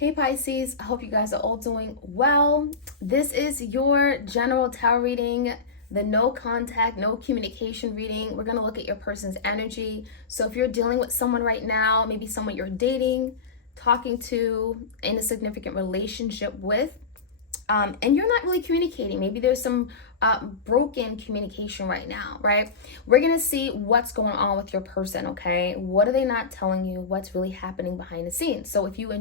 Hey Pisces, I hope you guys are all doing well. This is your general tarot reading, the no contact, no communication reading. We're going to look at your person's energy. So if you're dealing with someone right now, maybe someone you're dating, talking to, in a significant relationship with, and you're not really communicating. Maybe there's some broken communication right now, right? We're going to see what's going on with your person, okay? What are they not telling you? What's really happening behind the scenes? So if you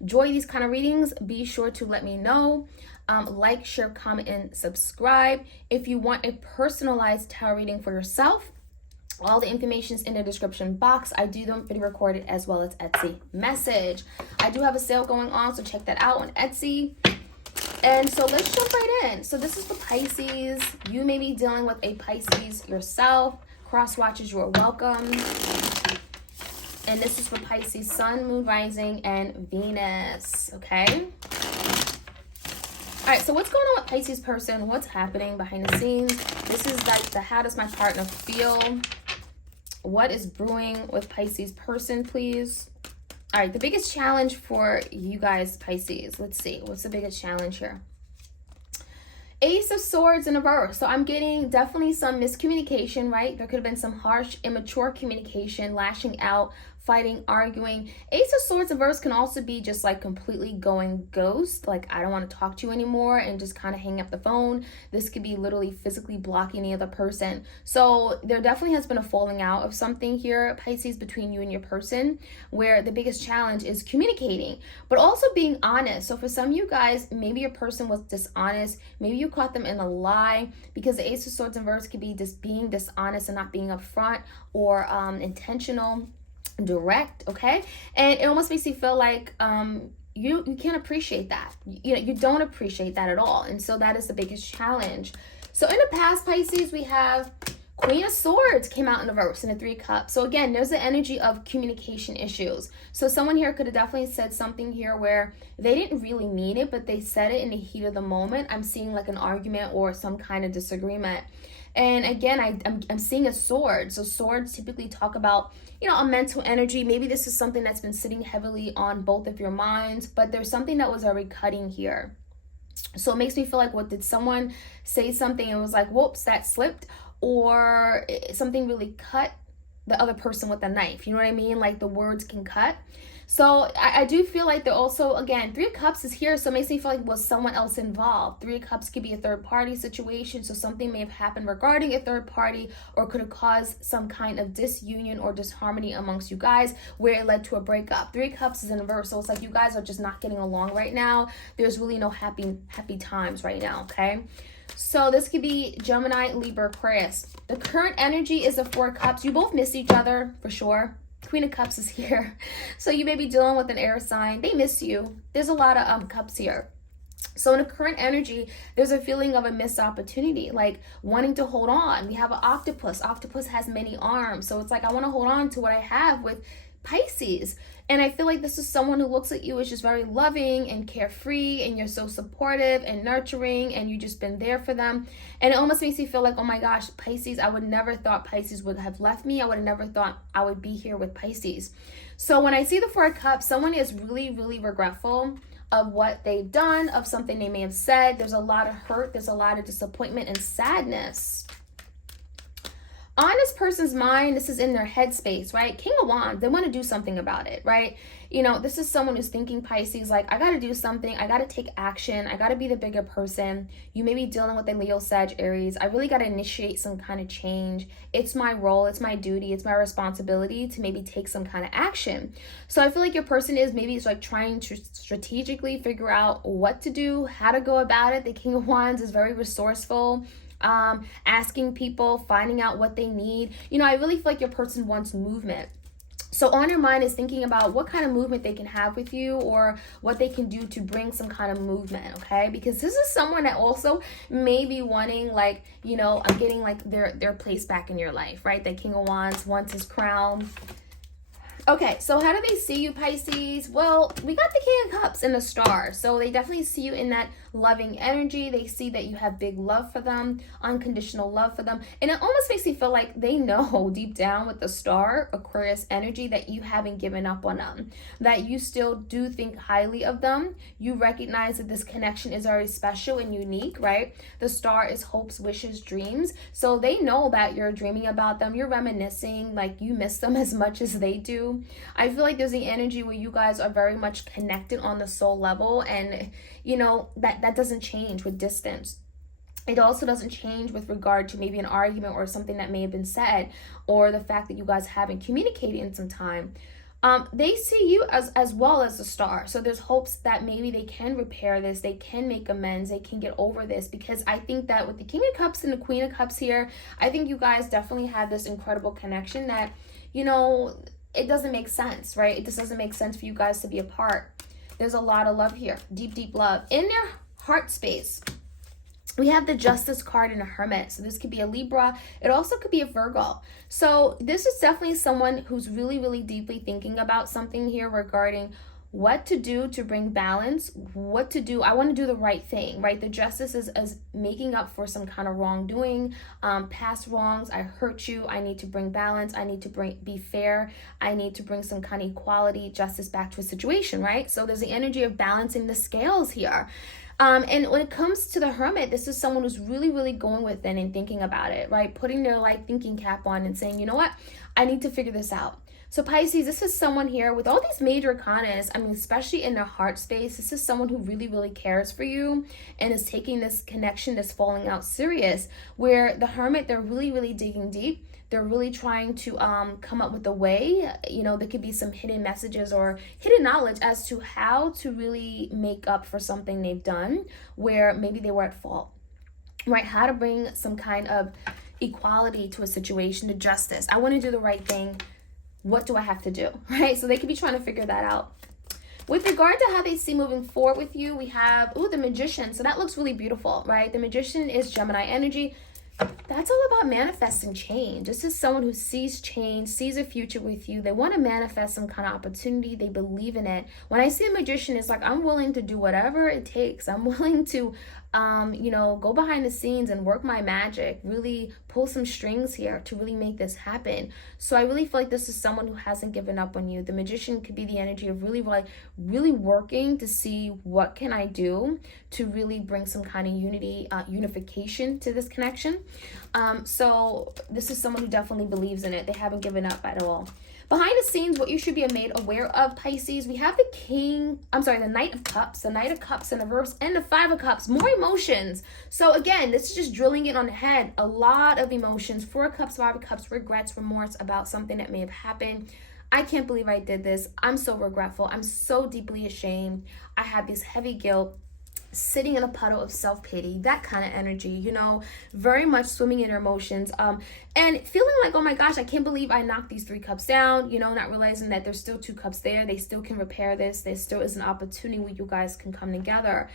enjoy these kind of readings, be sure to let me know. Like, share, comment, and subscribe. If you want a personalized tarot reading for yourself, all the information is in the description box. I do them video recorded as well as Etsy message. I do have a sale going on, so check that out on Etsy. And so let's jump right in. So this is for Pisces. You may be dealing with a Pisces yourself. Cross watchers, you are welcome. And this is for Pisces, Sun, Moon, Rising, and Venus. Okay? All right, so what's going on with Pisces person? What's happening behind the scenes? This is like the how does my partner feel? What is brewing with Pisces person, please? All right, the biggest challenge for you guys, Pisces. Let's see. What's the biggest challenge here? Ace of Swords in reverse. So I'm getting definitely some miscommunication, right? There could have been some harsh, immature communication, lashing out, fighting, arguing. Ace of Swords in reverse can also be just like completely going ghost. Like, I don't want to talk to you anymore, and just kind of hang up the phone. This could be literally physically blocking the other person. So there definitely has been a falling out of something here, Pisces, between you and your person, where the biggest challenge is communicating, but also being honest. So for some of you guys, maybe your person was dishonest. Maybe you caught them in a lie, because the Ace of Swords in reverse could be just being dishonest and not being upfront or intentional, direct, okay? And it almost makes you feel like you can't appreciate that. You don't appreciate that at all. And so that is the biggest challenge. So in the past, Pisces, we have Queen of Swords came out in reverse in the Three Cups. So again, there's the energy of communication issues. So someone here could have definitely said something here where they didn't really mean it, but they said it in the heat of the moment. I'm seeing like an argument or some kind of disagreement. And again, I'm seeing a sword. So swords typically talk about, a mental energy. Maybe this is something that's been sitting heavily on both of your minds, but there's something that was already cutting here. So it makes me feel like, what, did someone say something and was like, whoops, that slipped? Or something really cut the other person with a knife. You know what I mean? Like, the words can cut. So I do feel like they're also, again, Three of Cups is here. So it makes me feel like, was someone else involved? Three of Cups could be a third party situation. So something may have happened regarding a third party, or could have caused some kind of disunion or disharmony amongst you guys, where it led to a breakup. Three of Cups is in reverse. So it's like you guys are just not getting along right now. There's really no happy times right now, okay? So this could be Gemini, Libra, Aquarius. The current energy is the Four of Cups. You both miss each other for sure. Queen of Cups is here. So you may be dealing with an air sign. They miss you. There's a lot of cups here. So in the current energy, there's a feeling of a missed opportunity, like wanting to hold on. We have an octopus. Octopus has many arms. So it's like, I want to hold on to what I have with Pisces. And I feel like this is someone who looks at you as just very loving and carefree, and you're so supportive and nurturing, and you've just been there for them. And it almost makes you feel like, oh my gosh, Pisces, I would never thought Pisces would have left me. I would have never thought I would be here with Pisces. So when I see the Four of Cups, someone is really, really regretful of what they've done, of something they may have said. There's a lot of hurt. There's a lot of disappointment and sadness. On this person's mind, this is in their headspace, right? King of Wands, they want to do something about it, right? This is someone who's thinking, Pisces, like, I got to do something. I got to take action. I got to be the bigger person. You may be dealing with a Leo, Sag, Aries. I really got to initiate some kind of change. It's my role. It's my duty. It's my responsibility to maybe take some kind of action. So I feel like your person is maybe it's like trying to strategically figure out what to do, how to go about it. The King of Wands is very resourceful. Asking people, finding out what they need. I really feel like your person wants movement. So on your mind is thinking about what kind of movement they can have with you, or what they can do to bring some kind of movement, okay? Because this is someone that also may be wanting, like, getting like their place back in your life, right? The King of Wands wants his crown. Okay, so how do they see you, Pisces? Well, we got the King of Cups and the Star. So they definitely see you in that loving energy. They see that you have big love for them, unconditional love for them. And it almost makes me feel like they know deep down with the Star, Aquarius energy, that you haven't given up on them, that you still do think highly of them. You recognize that this connection is already special and unique, right? The Star is hopes, wishes, dreams. So they know that you're dreaming about them. You're reminiscing, like you miss them as much as they do. I feel like there's the energy where you guys are very much connected on the soul level, and you know that doesn't change with distance. It also doesn't change with regard to maybe an argument or something that may have been said, or the fact that you guys haven't communicated in some time. They see you as well as the Star. So there's hopes that maybe they can repair this, they can make amends, they can get over this, because I think that with the King of Cups and the Queen of Cups here, I think you guys definitely have this incredible connection that, you know, it doesn't make sense, right? It just doesn't make sense for you guys to be apart. There's a lot of love here, deep, deep love. In their heart space, we have the Justice card and a Hermit. So this could be a Libra. It also could be a Virgo. So this is definitely someone who's really, really deeply thinking about something here regarding what to do to bring balance, what to do. I want to do the right thing, right? The Justice is making up for some kind of wrongdoing, past wrongs. I hurt you. I need to bring balance. I need to be fair. I need to bring some kind of equality, justice back to a situation, right? So there's the energy of balancing the scales here. And when it comes to the Hermit, this is someone who's really, really going within and thinking about it, right? Putting their like thinking cap on and saying, you know what? I need to figure this out. So Pisces, this is someone here with all these major arcanas, I mean, especially in their heart space, this is someone who really, really cares for you and is taking this connection, this falling out serious, where the Hermit, they're really, really digging deep. They're really trying to come up with a way, you know, there could be some hidden messages or hidden knowledge as to how to really make up for something they've done where maybe they were at fault, right? How to bring some kind of equality to a situation, to justice. I want to do the right thing. What do I have to do, right? So they could be trying to figure that out. With regard to how they see moving forward with you, we have, the Magician. So that looks really beautiful, right? The Magician is Gemini energy. That's all about manifesting change. This is someone who sees change, sees a future with you. They want to manifest some kind of opportunity. They believe in it. When I see a Magician, it's like, I'm willing to do whatever it takes. I'm willing to, go behind the scenes and work my magic, really pull some strings here to really make this happen. So I really feel like this is someone who hasn't given up on you. The Magician could be the energy of really working to see what can I do to really bring some kind of unification to this connection. So this is someone who definitely believes in it. They haven't given up at all. Behind the scenes, what you should be made aware of, Pisces, we have the Knight of Cups, the Knight of Cups in reverse, and the Five of Cups, more emotions. So again, this is just drilling it on the head. A lot of emotions, 4 of Cups, 5 of Cups, regrets, remorse about something that may have happened. I can't believe I did this. I'm so regretful. I'm so deeply ashamed. I have this heavy guilt. Sitting in a puddle of self-pity, that kind of energy, very much swimming in your emotions, and feeling like, oh my gosh, I can't believe I knocked these 3 cups down, not realizing that there's still 2 cups there. They still can repair this. There still is an opportunity where you guys can come together.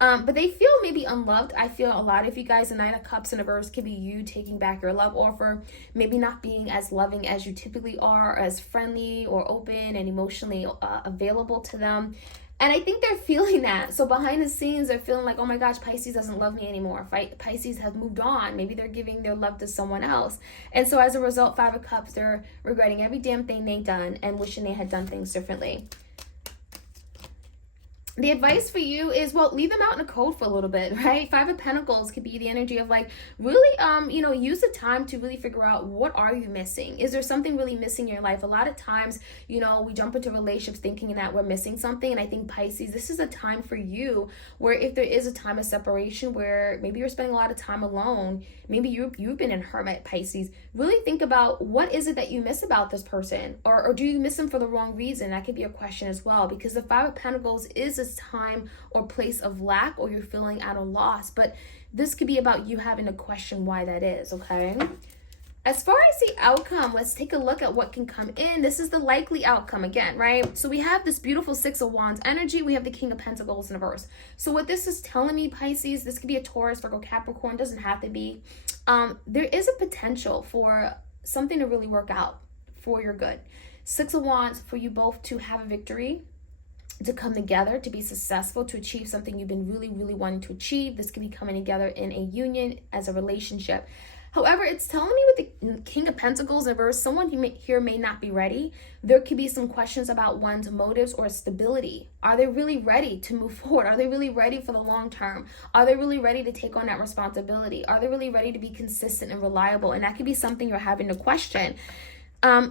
But they feel maybe unloved. I feel a lot of you guys, the Nine of Cups in reverse could be you taking back your love offer, maybe not being as loving as you typically are, as friendly or open and emotionally available to them. And I think they're feeling that. So behind the scenes, they're feeling like, oh my gosh, Pisces doesn't love me anymore. Pisces has moved on. Maybe they're giving their love to someone else. And so as a result, 5 of Cups, they're regretting every damn thing they've done and wishing they had done things differently. The advice for you is, leave them out in the cold for a little bit, right? 5 of Pentacles could be the energy of really, use the time to really figure out, what are you missing? Is there something really missing in your life? A lot of times, we jump into relationships thinking that we're missing something. And I think Pisces, this is a time for you where if there is a time of separation where maybe you're spending a lot of time alone, maybe you've been in Hermit, Pisces, really think about what is it that you miss about this person, or do you miss them for the wrong reason? That could be a question as well, because the 5 of Pentacles is a time or place of lack, or you're feeling at a loss, but this could be about you having to question why that is. Okay, as far as the outcome, let's take a look at what can come in. This is the likely outcome again, right? So we have this beautiful 6 of Wands energy. We have the King of Pentacles in reverse. So what this is telling me, Pisces, this could be a Taurus, Virgo, Capricorn, doesn't have to be. There is a potential for something to really work out for your good. Six of Wands, for you both to have a victory, to come together, to be successful, to achieve something you've been really, really wanting to achieve. This could be coming together in a union, as a relationship. However, it's telling me with the King of Pentacles in reverse, someone here may not be ready. There could be some questions about one's motives or stability. Are they really ready to move forward? Are they really ready for the long term? Are they really ready to take on that responsibility? Are they really ready to be consistent and reliable? And that could be something you're having to question.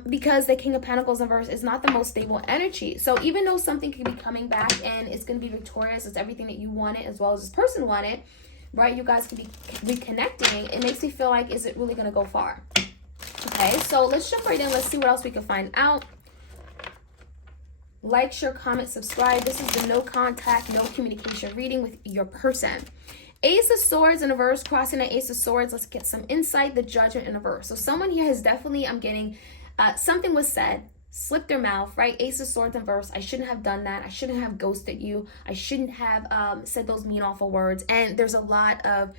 Because the King of Pentacles in reverse is not the most stable energy. So even though something could be coming back and it's going to be victorious, it's everything that you wanted as well as this person wanted, right? You guys could be reconnecting. It makes me feel like, is it really going to go far? Okay, so let's jump right in. Let's see what else we can find out. Like, share, comment, subscribe. This is the no contact, no communication reading with your person. Ace of Swords in reverse, crossing the Ace of Swords. Let's get some insight. The Judgment in reverse. So someone here has definitely, I'm getting, something was said, slipped their mouth, right? Ace of Swords in reverse. I shouldn't have done that. I shouldn't have ghosted you. I shouldn't have said those mean, awful words. And there's a lot of,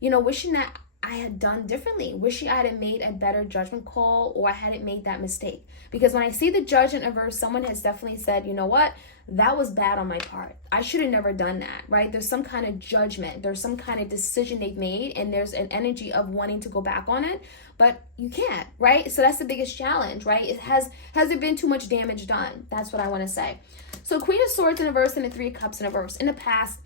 wishing that I had done differently, wishing I had made a better judgment call, or I hadn't made that mistake. Because when I see the Judgment in reverse, someone has definitely said, you know what? That was bad on my part. I should have never done that, right? There's some kind of judgment. There's some kind of decision they've made, and there's an energy of wanting to go back on it, but you can't, right? So that's the biggest challenge, right? Has there been too much damage done? That's what I want to say. So Queen of Swords in reverse and the Three of Cups in reverse. In the past,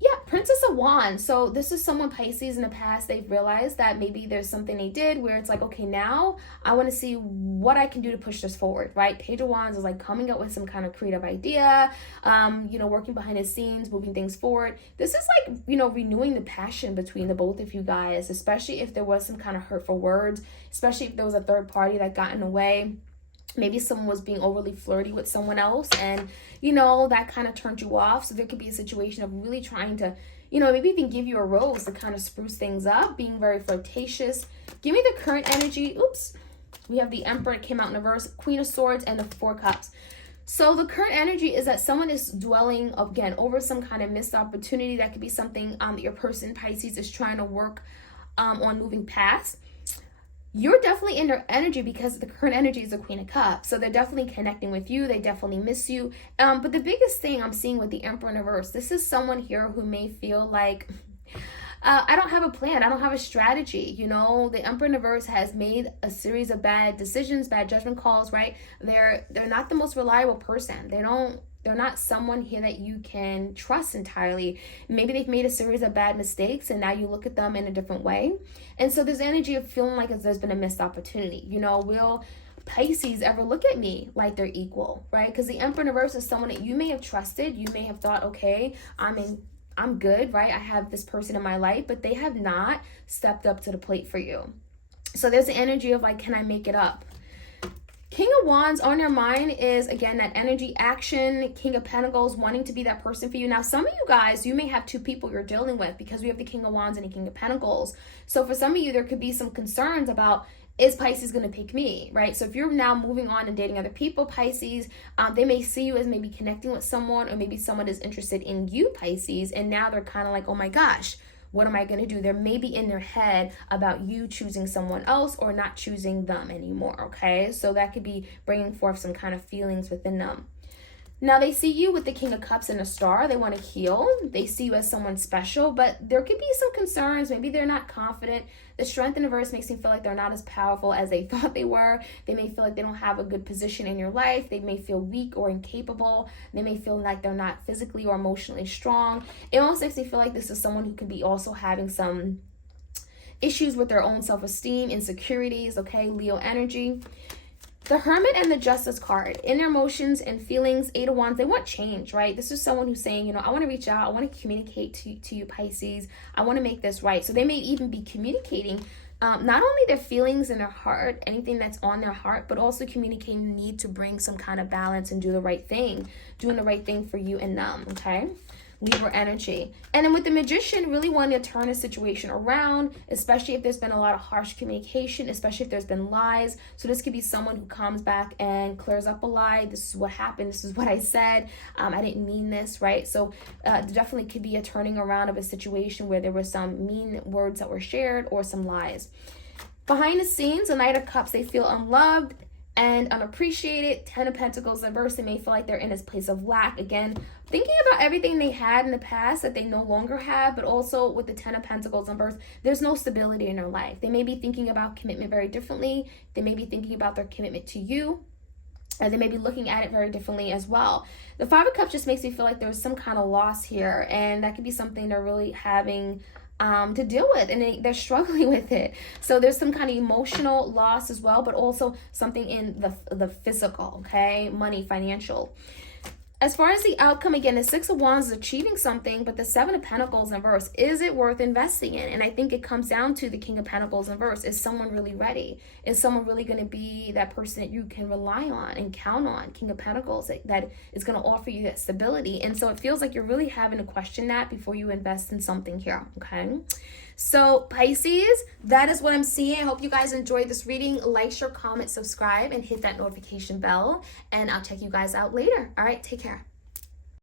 yeah, Princess of Wands. So this is someone, Pisces, in the past, they've realized that maybe there's something they did where it's like, okay, now I want to see what I can do to push this forward, right? Page of Wands is like coming up with some kind of creative idea, working behind the scenes, moving things forward. This is like, renewing the passion between the both of you guys, especially if there was some kind of hurtful words, especially if there was a third party that got in the way. Maybe someone was being overly flirty with someone else and, that kind of turned you off. So there could be a situation of really trying to, maybe even give you a rose to kind of spruce things up, being very flirtatious. Give me the current energy. Oops. We have the Emperor that came out in reverse, Queen of Swords, and the Four Cups. So the current energy is that someone is dwelling, again, over some kind of missed opportunity. That could be something that your person, Pisces, is trying to work on moving past. You're definitely in their energy because the current energy is the Queen of Cups. So they're definitely connecting with you. They definitely miss you. But the biggest thing I'm seeing with the Emperor in reverse, this is someone here who may feel like, I don't have a plan. I don't have a strategy. The Emperor in reverse has made a series of bad decisions, bad judgment calls, right? They're not the most reliable person. They're not someone here that you can trust entirely. Maybe they've made a series of bad mistakes and now you look at them in a different way. And so there's energy of feeling like there's been a missed opportunity. Will Pisces ever look at me like they're equal, right? Because the Emperor in reverse is someone that you may have trusted. You may have thought, okay, I'm good, right? I have this person in my life, but they have not stepped up to the plate for you. So there's the energy of like, can I make it up? King of Wands on your mind is, again, that energy, action. King of Pentacles, wanting to be that person for you. Now, some of you guys, you may have two people you're dealing with because we have the King of Wands and the King of Pentacles. So for some of you, there could be some concerns about, is Pisces going to pick me, right? So if you're now moving on and dating other people, Pisces, they may see you as maybe connecting with someone, or maybe someone is interested in you, Pisces, and now they're kind of like, oh my gosh, what am I going to do? They're maybe in their head about you choosing someone else or not choosing them anymore, okay? So that could be bringing forth some kind of feelings within them. Now, they see you with the King of Cups and a Star. They want to heal. They see you as someone special, but there could be some concerns. Maybe they're not confident. The Strength in reverse makes me feel like they're not as powerful as they thought they were. They may feel like they don't have a good position in your life. They may feel weak or incapable. They may feel like they're not physically or emotionally strong. It almost makes me feel like this is someone who could be also having some issues with their own self-esteem, insecurities, okay? Leo energy. The Hermit and the Justice card, in their emotions and feelings, Eight of Wands, they want change, right? This is someone who's saying, I want to reach out. I want to communicate to you, Pisces. I want to make this right. So they may even be communicating not only their feelings in their heart, anything that's on their heart, but also communicating the need to bring some kind of balance and do the right thing, doing the right thing for you and them, okay? Libra energy. And then with the Magician, really wanting to turn a situation around, especially if there's been a lot of harsh communication, especially if there's been lies. So this could be someone who comes back and clears up a lie. This is what happened. This is what I said. I didn't mean this, right? So definitely could be a turning around of a situation where there were some mean words that were shared or some lies. Behind the scenes, the Knight of Cups, they feel unloved. and unappreciated. 10 of Pentacles in reverse, they may feel like they're in this place of lack. Again, thinking about everything they had in the past that they no longer have, but also with the 10 of Pentacles in reverse, there's no stability in their life. They may be thinking about commitment very differently. They may be thinking about their commitment to you. They may be looking at it very differently as well. The Five of Cups just makes me feel like there's some kind of loss here, and that could be something they're really having to deal with, and they're struggling with it. So there's some kind of emotional loss as well, but also something in the physical, okay? Money, financial. As far as the outcome, again, the Six of Wands is achieving something, but the Seven of Pentacles in reverse, is it worth investing in? And I think it comes down to the King of Pentacles in reverse. Is someone really ready? Is someone really going to be that person that you can rely on and count on? King of Pentacles, that is going to offer you that stability. And so it feels like you're really having to question that before you invest in something here, okay? So Pisces, that is what I'm seeing. I hope you guys enjoyed this reading. Like, share, comment, subscribe, and hit that notification bell. And I'll check you guys out later. All right, take care.